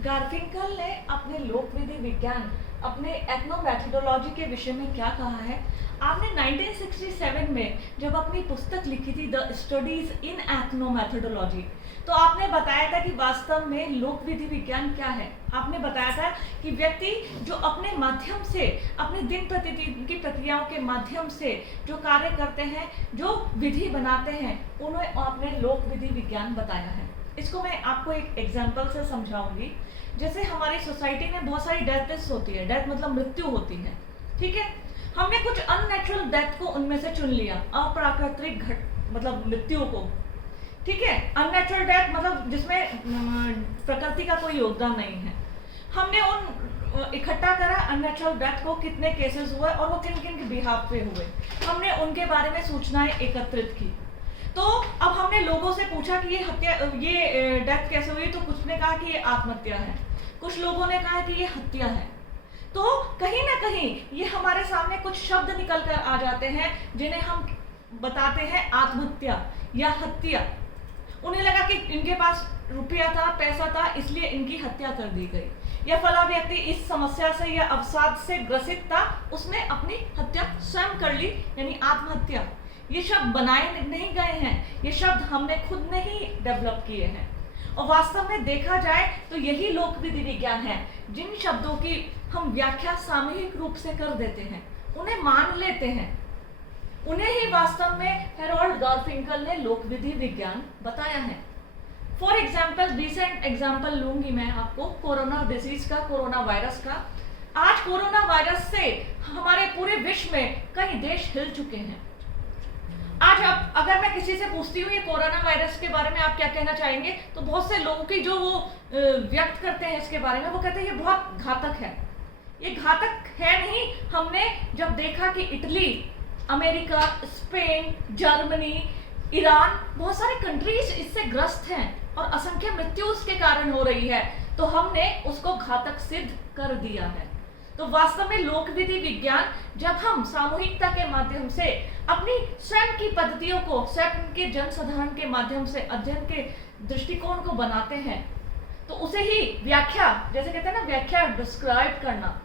गार्फिंकल ने अपने लोकविधि विज्ञान, अपने एथनोमेथोडोलॉजी के विषय में क्या कहा है? आपने 1967 में जब अपनी पुस्तक लिखी थी द स्टडीज इन एथनोमेथोडोलॉजी, तो आपने बताया था कि वास्तव में लोकविधि विज्ञान क्या है। आपने बताया था कि व्यक्ति जो अपने माध्यम से, अपने दिन प्रतिदिन की प्रक्रियाओं के माध्यम से जो कार्य करते हैं, जो विधि बनाते हैं, उन्हें आपने लोकविधि विज्ञान बताया है। इसको मैं आपको एक एग्जाम्पल से समझाऊंगी। जैसे हमारी सोसाइटी में बहुत सारी डेथ्स होती है, डेथ मतलब मृत्यु होती है, ठीक है। हमने कुछ अननेचुरल डेथ को उनमें से चुन लिया, अप्राकृतिक मतलब मृत्यु को, ठीक है। अननेचुरल डेथ मतलब जिसमें प्रकृति का कोई योगदान नहीं है। हमने उन इकट्ठा करा अननेचुरल डेथ को, कितने केसेस हुए और वो किन किन के बिहाफ पे हुए, हमने उनके बारे में सूचनाएं एकत्रित की। तो अब हमने लोगों से पूछा कि ये डेथ कैसे हुई, तो कुछ ने कहा कि ये आत्महत्या है, कुछ लोगों ने कहा कि ये हत्या है। तो कहीं ना कहीं ये हमारे सामने कुछ शब्द निकल कर आ जाते हैं जिन्हें हम बताते हैं आत्महत्या या हत्या। उन्हें लगा कि इनके पास रुपया था, पैसा था, इसलिए इनकी हत्या कर दी गई, या फला व्यक्ति इस समस्या से या अवसाद से ग्रसित था, उसने अपनी हत्या स्वयं कर ली, यानी आत्महत्या। ये शब्द बनाए नहीं गए हैं, ये शब्द हमने खुद ने ही डेवलप किए हैं। और वास्तव में देखा जाए तो यही लोकविधि विज्ञान है, जिन शब्दों की हम व्याख्या सामूहिक रूप से कर देते हैं, उन्हें मान लेते हैं, उन्हें ही वास्तव में हेरोल्ड गार्फिंकल ने लोकविधि विज्ञान बताया है। फॉर एग्जाम्पल, रिसेंट एग्जाम्पल लूंगी मैं आपको कोरोना डिजीज का, कोरोना वायरस का। आज कोरोना वायरस से हमारे पूरे विश्व में कई देश हिल चुके हैं। आज अब अगर मैं किसी से पूछती हूँ ये कोरोना वायरस के बारे में आप क्या कहना चाहेंगे, तो बहुत से लोगों की जो वो व्यक्त करते हैं इसके बारे में, वो कहते हैं ये बहुत घातक है। ये घातक है नहीं, हमने जब देखा कि Italy, America, Spain, Germany, Iran, बहुत सारे कंट्रीज इससे ग्रस्त हैं और असंख्य मृत्यु उसके कारण हो रही है, तो हमने उसको घातक सिद्ध कर दिया है। तो वास्तव में लोकविधि विज्ञान, जब हम सामूहिकता के माध्यम से अपनी स्वयं की पद्धतियों को, स्वयं के जनसाधारण के माध्यम से अध्ययन के दृष्टिकोण को बनाते हैं, तो उसे ही व्याख्या, जैसे कहते हैं ना व्याख्या, डिस्क्राइब करना,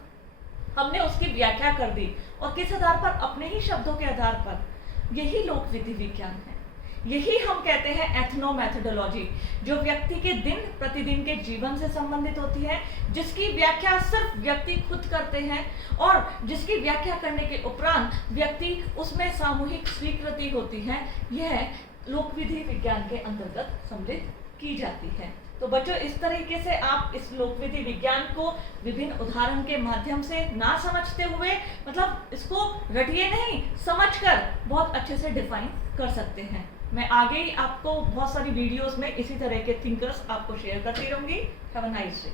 हमने उसकी व्याख्या कर दी। और किस आधार पर? अपने ही शब्दों के आधार पर। यही लोकविधि विज्ञान है, यही हम कहते हैं एथनोमेथोडोलॉजी, जो व्यक्ति के दिन प्रतिदिन के जीवन से संबंधित होती है, जिसकी व्याख्या सिर्फ व्यक्ति खुद करते हैं और जिसकी व्याख्या करने के उपरांत व्यक्ति उसमें सामूहिक स्वीकृति होती है। यह लोकविधि विज्ञान के अंतर्गत सम्मिलित की जाती है। तो बच्चों, इस तरीके से आप इस लोकविधि विज्ञान को विभिन्न उदाहरण के माध्यम से ना समझते हुए, मतलब इसको रटिए नहीं, समझकर बहुत अच्छे से डिफाइन कर सकते हैं। मैं आगे ही आपको बहुत सारी वीडियोस में इसी तरह के थिंकर्स आपको शेयर करती रहूंगी। Have a nice day.